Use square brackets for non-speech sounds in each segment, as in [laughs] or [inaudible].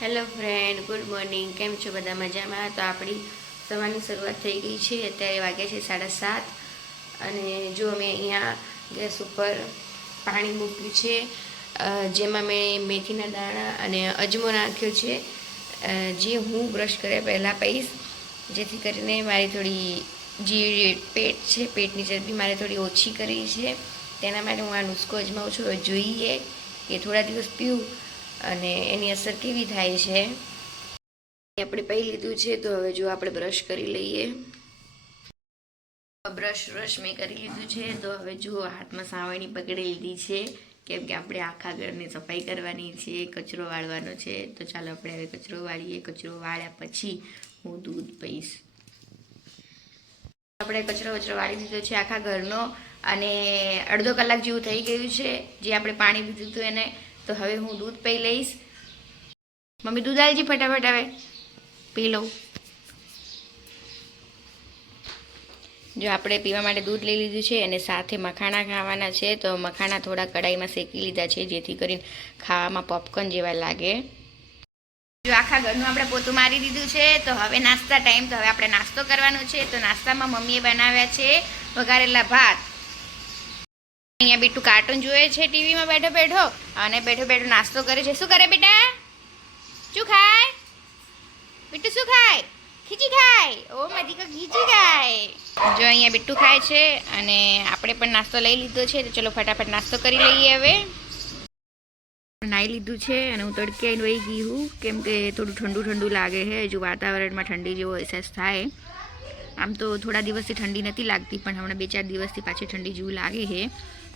Hello friend, good morning. કેમ છો બધા મજામાં? તો આપણી સવારની શરૂઆત થઈ ગઈ છે. અત્યારે વાગ્યા છે સાડા સાત અને જો મેં અહીંયા ગેસ ઉપર પાણી મૂક્યું છે જેમાં મેં મેથીના દાણા અને અજમો નાખ્યો છે જે હું બ્રશ કર્યા પહેલાં પહીશ જેથી કરીને મારી થોડી જે પેટ છે, પેટની ચરબી મારે થોડી ઓછી કરી છે. તેના માટે હું આ નુસ્ખો અજમાવું છું. જોઈએ કે થોડા દિવસ પીવું અને એની અસર કેવી થાય છે? આપણે પહી લીધું છે, તો હવે જો આપણે બ્રશ કરી લઈએ. બ્રશ બ્રશ મેં કરી લીધું છે, તો હવે જુઓ હાથમાં સાવરણી પકડી લીધી છે, કેમ કે આપણે આખા ઘરની સફાઈ કરવાની છે, કચરો વાળવાનો છે, તો ચાલો આપણે હવે કચરો વાળીએ. કચરો વાળ્યા પછી હું દૂધ પીશ આપણે કચરો વચરો વાળી દીધો છે આખા ઘરનો, અને અડધો કલાક જેવું થઈ ગયું છે, જે આપણે પાણી પીધું હતું એને તો હવે હું દૂધ પી લઈશ. મમ્મી, દૂધ આવજી ફટાફટ હવે. પી લઉં. જો આપણે પીવા માટે દૂધ લઈ લીધું છે અને સાથે મખાણા ખાવાના છે, તો મખાણા થોડા કડાઈમાં શેકી લીધા છે, જેથી કરીને ખાવામાં પોપકોર્ન જેવા લાગે. જો આખા ઘરનું આપણે પોતું મારી દીધું છે, તો હવે નાસ્તા ટાઈમ તો હવે આપણે નાસ્તો કરવાનો છે. તો નાસ્તામાં મમ્મીએ બનાવ્યા છે વઘારેલા ભાત. અહીંયા બીટું કાર્ટૂન જોયે છે ટીવીમાં બેઠો બેઠો અને બેઠો બેઠો નાસ્તો કરે છે. શું કરે બેટા? શું ખાય? બીટું શું ખાય? ખીચી ખાય? ઓ મધિકા ખીચી ખાય. જો અહીંયા બીટું ખાય છે અને આપણે પણ નાસ્તો લઈ લીધો છે, તો ચલો ફટાફટ નાસ્તો કરી લઈએ હવે. નાહી લીધું છે અને હું તડકે વહી ગઈ હું, કેમ કે થોડું ઠંડુ ઠંડુ લાગે છે. જો વાતાવરણમાં ઠંડી જેવો અહેસાસ થાય. આમ તો થોડા દિવસથી ઠંડી નથી લાગતી, પણ હમણાં બે ચાર દિવસથી પાછી ઠંડી જેવું લાગે છે.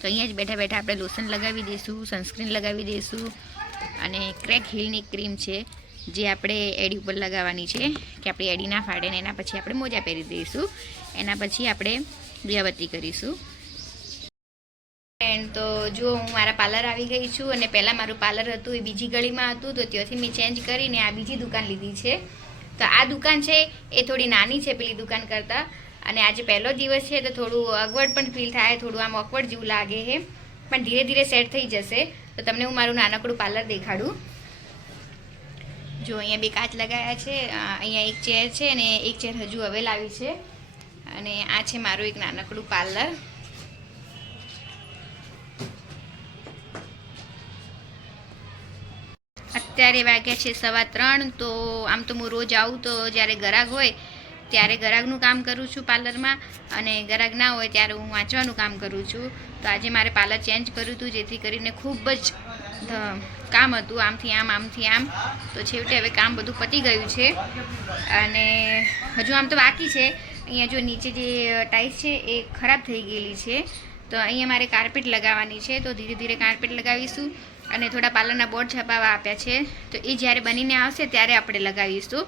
તો અહીંયા જ બેઠા બેઠા આપણે લોશન લગાવી દઈશું સનસ્ક્રીન લગાવી દઈશું અને ક્રેક હિલની ક્રીમ છે જે આપણે એડી ઉપર લગાવવાની છે કે આપણી એડી ના ફાડે ને એના પછી આપણે મોજા પહેરી દઈશું. એના પછી આપણે દિયાબત્તી કરીશું. ફ્રેન્ડ તો જો હું મારા પાર્લર આવી ગઈ છું અને પહેલાં મારું પાર્લર હતું એ બીજી ગળીમાં હતું, તો ત્યાંથી મેં ચેન્જ કરીને આ બીજી દુકાન લીધી છે. તો આ દુકાન છે એ થોડી નાની છે, પેલી દુકાન કરતાં. અને આજે પહેલો દિવસ છે, તો થોડું અગવડ પણ ફીલ થાય, થોડું આમ ઓકવર્ડ જેવું લાગે છે. પણ ધીરે ધીરે સેટ થઈ જશે, તો તમને હું મારું નાનકડું પાર્લર દેખાડું. જો, અહીંયા બે કાચ લગાવ્યા છે અહીંયા એક ચેર છે અને એક ચેર હજુ હવે લાવી છે. અને આ છે મારું એક નાનકડું પાર્લર અત્યારે વાગ્યા છે સવા ત્રણ, તો આમ તો હું રોજ આવું, તો જ્યારે ગરાગ હોય ત્યારે ગરાગનું કામ કરું છું પાર્લરમાં અને ગરાગ ના હોય ત્યારે હું વાંચવાનું કામ કરું છું. તો આજે મારે પાર્લર ચેન્જ કર્યું હતું, જેથી કરીને ખૂબ જ કામ હતું, આમથી આમ આમથી આમ. તો છેવટે હવે કામ બધું પતી ગયું છે. અને હજુ આમ તો બાકી છે. અહીંયા જો નીચે જે ટાઈલ્સ છે એ ખરાબ થઈ ગયેલી છે. તો અહીંયા મારે કાર્પેટ લગાવવાની છે. તો ધીરે ધીરે કાર્પેટ લગાવીશું અને થોડા પાર્લરના બોર્ડ છપાવવા આપ્યા છે. તો એ જ્યારે બનીને આવશે ત્યારે આપણે લગાવીશું.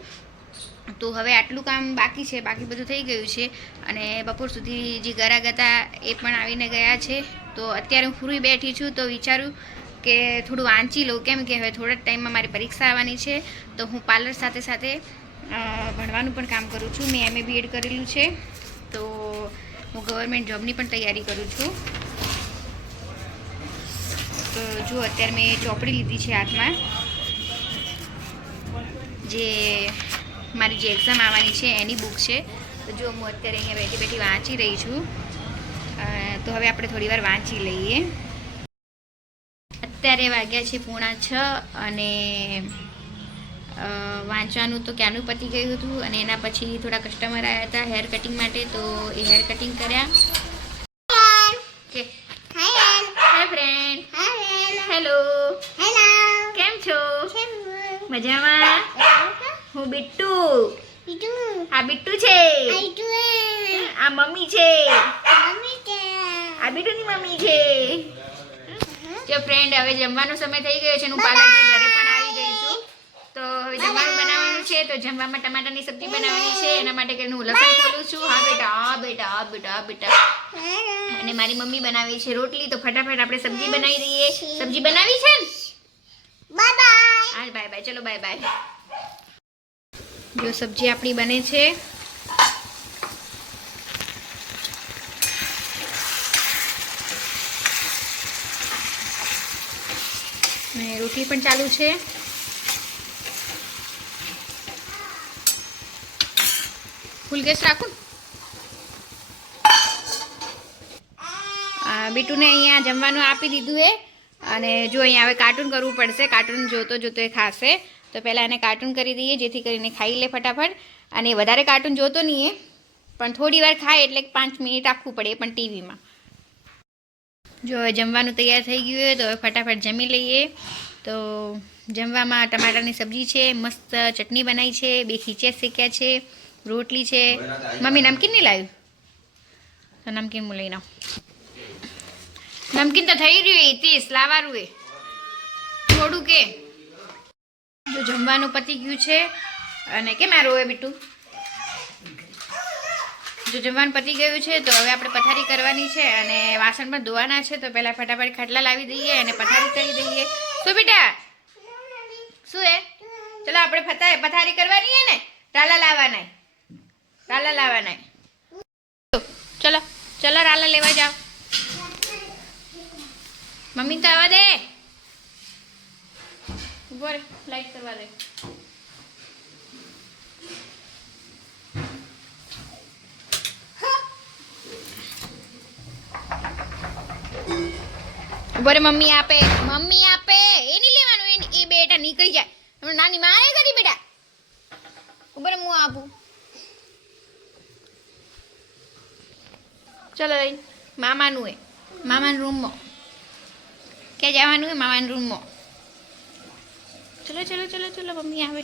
તો હવે આટલું કામ બાકી છે, બાકી બધું થઈ ગયું છે અને બપોર સુધી જે ગરાગ હતા એ પણ આવીને ગયા છે. તો અત્યારે હું ફ્રી બેઠી છું તો વિચારું કે થોડું વાંચી લઉં. કેમ કે હવે થોડા ટાઈમમાં મારી પરીક્ષા આવવાની છે. તો હું પાર્લર સાથે સાથે ભણવાનું પણ કામ કરું છું. મેં એમએ બીએડ કરેલું છે. તો હું ગવર્મેન્ટ જોબની પણ તૈયારી કરું છું. તો જો, અત્યારે મેં ચોપડી લીધી છે હાથમાં. જે મારી જે એક્ઝામ આવવાની છે એની બુક છે. તો જો હું અત્યારે અહીંયા બેઠી બેઠી વાંચી રહી છું તો હવે આપણે થોડી વાર વાંચી લઈએ. અત્યારે વાગ્યા છે પૂણા છ અને વાંચવાનું તો ક્યાંનું પતી ગયું હતું અને એના પછી થોડા કસ્ટમર આવ્યા હતા હેર કટિંગ માટે તો એ હેર કટિંગ કર્યા. ફ્રેન્ડ હેલો કેમ છો? મજામાં? હું બિટ્ટુ. આ બિટ્ટુ છે. આ મમ્મી છે. આ બિટ્ટુની મમ્મી છે. જો ફ્રેન્ડ હવે જમવાનો સમય થઈ ગયો છે હું પાર્લરથી ઘરે પણ આવી ગઈ છું. તો હવે જમવાનું બનાવવાનું છે. તો જમવામાં ટમાટાની સબ્જી બનાવવાની છે. એના માટે કરીને હું લસણ ખોલું છું. હા બેટા હા બેટા હા બેટા હા બેટા. અને મારી મમ્મી બનાવી છે રોટલી. તો ફટાફટ આપણે સબ્જી બનાવી દઈએ. સબ્જી બનાવી છે ને? હા બાય બાય ચલો બાય બાય જો સબ્જી આપણી બને છે. ને રોટલી પણ ચાલુ છે. ફૂલ ગેસ રાખું? બીટુને અહીંયા જમવાનું આપી દીધું એ. અને જો અહીંયા હવે કાર્ટૂન કરવું પડશે. કાર્ટૂન જોતો જોતો એ ખાશે. તો પહેલાં એને કાર્ટૂન કરી દઈએ, જેથી કરીને ખાઈ લે ફટાફટ. અને વધારે કાર્ટૂન જોતો નહીં એ, પણ થોડી વાર ખાય એટલે પાંચ મિનિટ રાખવું પડે પણ ટીવીમાં. જો હવે જમવાનું તૈયાર થઈ ગયું હોય તો હવે ફટાફટ જમી લઈએ. તો જમવામાં ટમાટાની સબ્જી છે, મસ્ત ચટણી બનાવી છે, બે ખીચિયા શેક્યા છે, રોટલી છે. મમ્મી, નમકીન નહીં લાવ્યું? તો નમકીન હું લઈને આવું નમકીન તો થઈ રહ્યું એ ત્રીસ લાવવાનું એ થોડું કે? જો જમવાનું પતી ગયું છે. અને કેમ આ રોવે બીટું? જો જમવાનું પતી ગયું છે, તો હવે આપણે પથારી કરવાની છે અને વાસણ પણ ધોવાના છે, તો પહેલાં ફટાફટ ખાટલા લાવી દઈએ અને પથારી કરી દઈએ. શું બેટા? શું એ? ચલો આપણે પથારી કરવાની હે ને? રાલા લાવવાના રાલા લાવવાના ચલો ચલો રાલા લેવા જાઓ. મમ્મી તો આવવા દે. ઊભો રે લાઈટ કરવા દે ઊભો રે મમ્મી આપે મમ્મી આપે એ નહીં લેવાનું એ એ બેટા નીકળી જાય હમણાં નાની મારે કરી બેટા ઊભો રે હું આપું ચલો લઈ મામાનું એ મામાના રૂમમાં ક્યાં જવાનું હોય મામાના રૂમમાં ચલો ચલો ચલો ચલો મમ્મી આવે.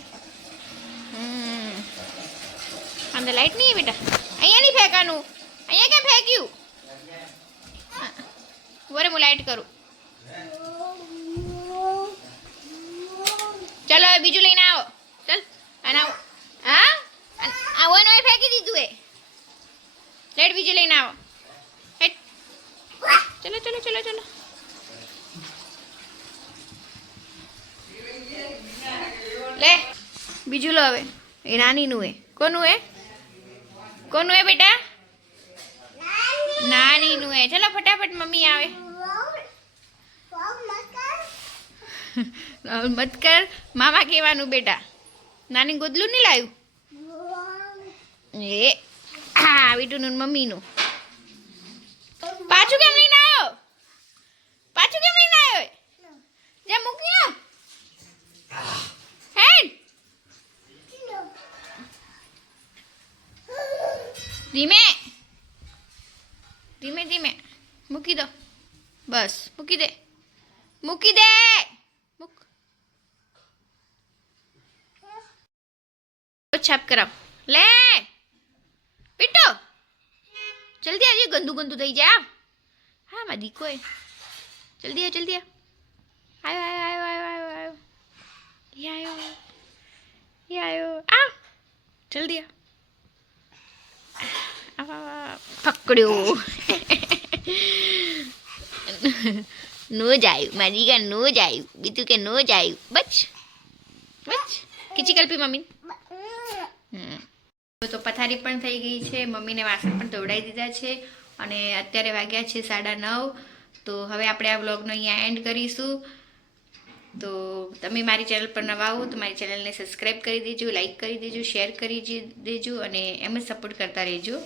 આમ તો લાઈટ નહીં બેટા. અહીંયા નહીં ફેંકાનું. અહીંયા ક્યાં ફેંક્યું? વરે હું લાઈટ કરું. ચલો હવે બીજું લઈને આવો. ચલ અને હા? આવો એનો એ ફેંકી દીધું એ. લેટ બીજું લઈને આવો. ચલો ચલો ચલો ચલો લે બીજું લો હવે. એ નાનીનું એ. કોનું એ? કોનું એ બેટા? નાનીનું એ. ચલો ફટાફટ મમ્મી આવે. [laughs] મત કર. મામા કહેવાનું બેટા. નાની ગોદલું નહીં લાવ્યું? એ. હા વિટુનું ને મમ્મીનું. પાછું કેમ નહીં આવ્યો? પાછું કેમ નહીં આવ્યો જા મૂકી આવ ધીમે ધીમે ધીમે મૂકી દો બસ મૂકી દે મૂકી દે મૂક છાપ કરાવ લે પીટો જલ્દી આવજે ગંદુ ગંદુ થઈ જાય આવ. હા માં દીકો એ જલ્દી આવ જલ્દી આવ આયો આયો આયો આયો આયો એ આયો એ આયો આ જલ્દી આવ આવ, આવ, આવ. પકડ્યો નો આવ્યું મારી કા નો જ આવ્યું બીજું કે નો જ આવ્યું બચ બચ ખીચી કલ્પી મમ્મી તો પથારી પણ થઈ ગઈ છે મમ્મીને વાસણ પણ ધોવડાવી દીધા છે અને અત્યારે વાગ્યા છે સાડા નવ. તો હવે આપણે આ વ્લોગનો અહીંયા એન્ડ કરીશું. તો તમે મારી ચેનલ પર નવા આવો તો મારી ચેનલને સબસ્ક્રાઈબ કરી દેજો, લાઈક કરી દેજો, શેર કરી જે- દેજો અને એમ જ સપોર્ટ કરતા રહેજો.